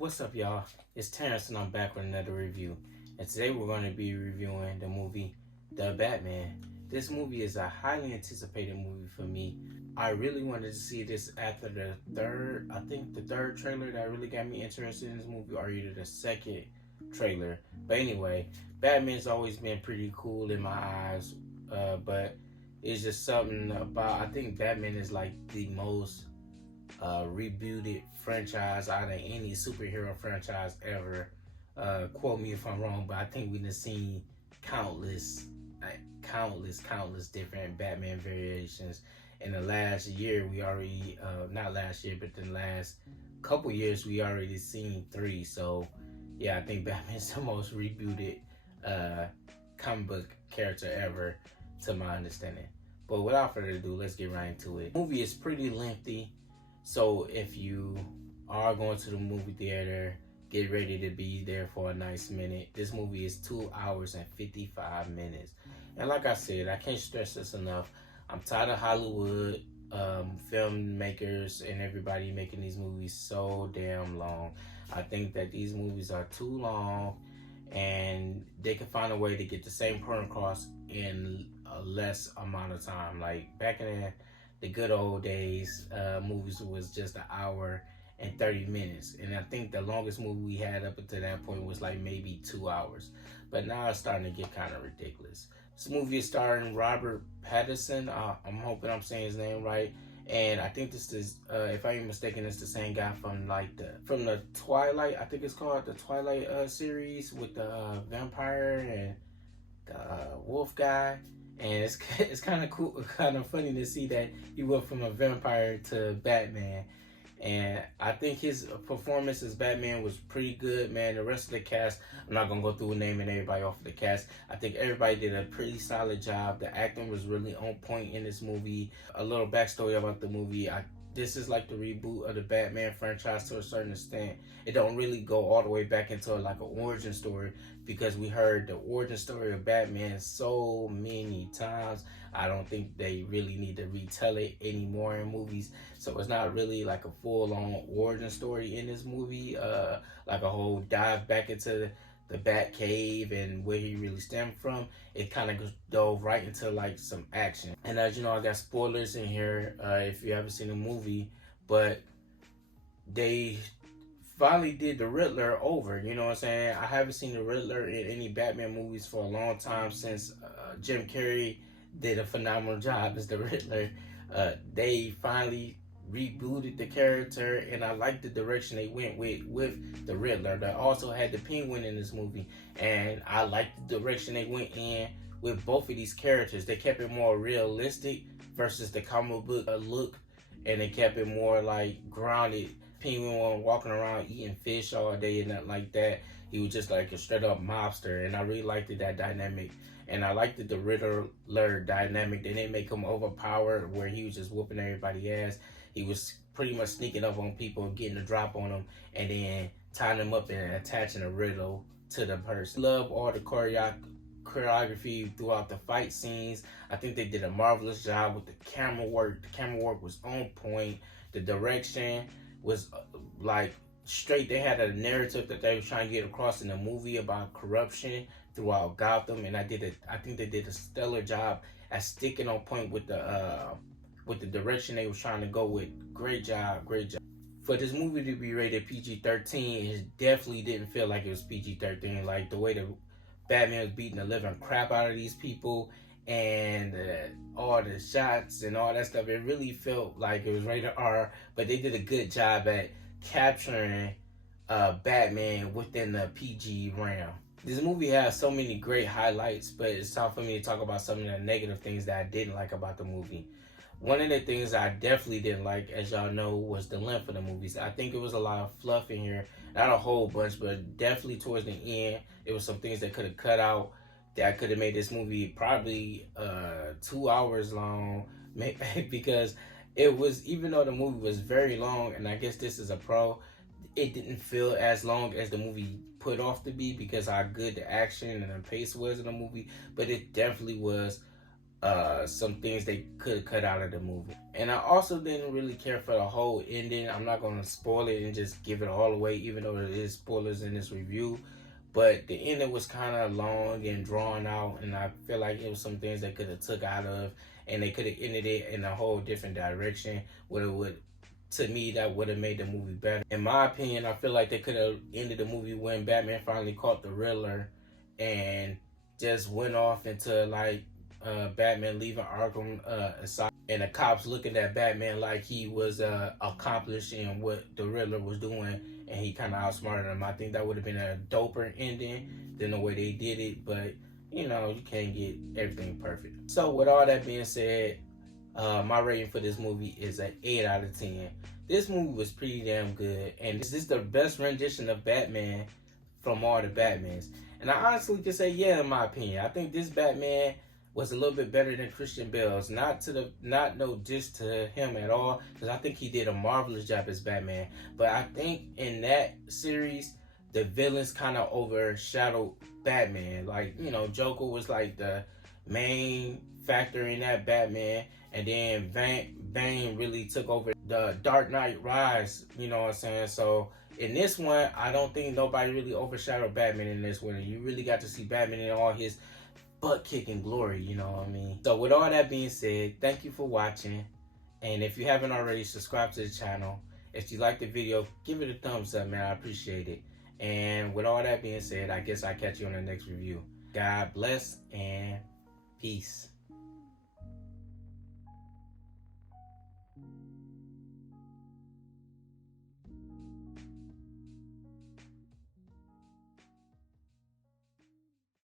What's up, y'all? It's Terrence, and I'm back with another review. And today we're going to be reviewing the movie The Batman. This movie is a highly anticipated movie for me. I really wanted to see this after the third trailer that really got me interested in this movie, or either the second trailer. But anyway, Batman's always been pretty cool in my eyes, but it's just something about, I think Batman is like the most rebooted franchise out of any superhero franchise ever. Quote me if I'm wrong, but I think we've seen countless, countless different Batman variations. In the last year, we already, not last year, but the last couple years, we already seen three. So, yeah, I think Batman's the most rebooted comic book character ever, to my understanding. But without further ado, let's get right into it. The movie is pretty lengthy. So if you are going to the movie theater, get ready to be there for a nice minute. This movie is 2 hours and 55 minutes. And like I said, I can't stress this enough. I'm tired of Hollywood filmmakers and everybody making these movies so damn long. I think that these movies are too long, and they can find a way to get the same point across in a less amount of time. Like back in the good old days, movies was just an hour and 30 minutes. And I think the longest movie we had up until that point was like maybe 2 hours. But now it's starting to get kind of ridiculous. This movie is starring Robert Pattinson. I'm hoping I'm saying his name right. And I think this is, if I ain't mistaken, it's the same guy from from the Twilight. I think it's called the Twilight series with the vampire and the wolf guy. And it's kind of cool, kind of funny to see that he went from a vampire to Batman. And I think his performance as Batman was pretty good, man. The rest of the cast, I'm not going to go through naming everybody off of the cast. I think everybody did a pretty solid job. The acting was really on point in this movie. A little backstory about the movie. This is like the reboot of the Batman franchise to a certain extent. It don't really go all the way back into like an origin story, because we heard the origin story of Batman so many times. I don't think they really need to retell it anymore in movies. So it's not really like a full-on origin story in this movie, like a whole dive back into the Bat Cave and where he really stemmed from. It kind of dove right into like some action. And as you know, I got spoilers in here if you haven't seen the movie, but they finally did the Riddler over. You know what I'm saying? I haven't seen the Riddler in any Batman movies for a long time, since Jim Carrey did a phenomenal job as the Riddler. They finally rebooted the character, and I like the direction they went with the Riddler. They also had the Penguin in this movie, and I like the direction they went in with both of these characters. They kept it more realistic versus the comic book look, and they kept it more like grounded. Penguin wasn't walking around eating fish all day and nothing like that. He was just like a straight up mobster, and I really liked that dynamic. And I liked the Riddler dynamic. They didn't make him overpowered where he was just whooping everybody's ass. He was pretty much sneaking up on people, getting a drop on them, and then tying them up and attaching a riddle to the person. Love all the choreography throughout the fight scenes. I think they did a marvelous job with the camera work. The camera work was on point. The direction was like straight. They had a narrative that they were trying to get across in the movie about corruption throughout Gotham, and I think they did a stellar job at sticking on point with the direction they was trying to go with. Great job. For this movie to be rated PG-13, it definitely didn't feel like it was PG-13. Like the way the Batman was beating the living crap out of these people, and all the shots and all that stuff, it really felt like it was rated R. But they did a good job at capturing Batman within the PG realm. This movie has so many great highlights, but it's time for me to talk about some of the negative things that I didn't like about the movie. One of the things I definitely didn't like, as y'all know, was the length of the movies. I think it was a lot of fluff in here. Not a whole bunch, but definitely towards the end, there was some things that could have cut out that could have made this movie probably 2 hours long. Because it was, even though the movie was very long, and I guess this is a pro, it didn't feel as long as the movie put off to be, because how good the action and the pace was in the movie. But it definitely was some things they could cut out of the movie. And I also didn't really care for the whole ending. I'm not going to spoil it and just give it all away, even though it is spoilers in this review. But the ending was kind of long and drawn out, and I feel like it was some things they could have took out of, and they could have ended it in a whole different direction. Where it would, to me, that would have made the movie better. In my opinion, I feel like they could have ended the movie when Batman finally caught the Riddler, and just went off into like Batman leaving Arkham aside, and the cops looking at Batman like he was accomplishing what the Riddler was doing, and he kind of outsmarted him. I think that would have been a doper ending than the way they did it, but you know, you can't get everything perfect. So with all that being said, my rating for this movie is an 8 out of 10. This movie was pretty damn good, and this is the best rendition of Batman from all the Batmans. And I honestly can say, yeah, in my opinion, I think this Batman was a little bit better than Christian Bale's. Not no diss to him at all, because I think he did a marvelous job as Batman. But I think in that series, the villains kind of overshadowed Batman. Like, you know, Joker was like the main factor in that Batman, and then Bane really took over the Dark Knight Rise. You know what I'm saying? So in this one, I don't think nobody really overshadowed Batman in this one. You really got to see Batman in all his butt-kicking glory, you know what I mean? So with all that being said, thank you for watching. And if you haven't already, subscribe to the channel. If you like the video, give it a thumbs up, man. I appreciate it. And with all that being said, I guess I'll catch you on the next review. God bless and peace.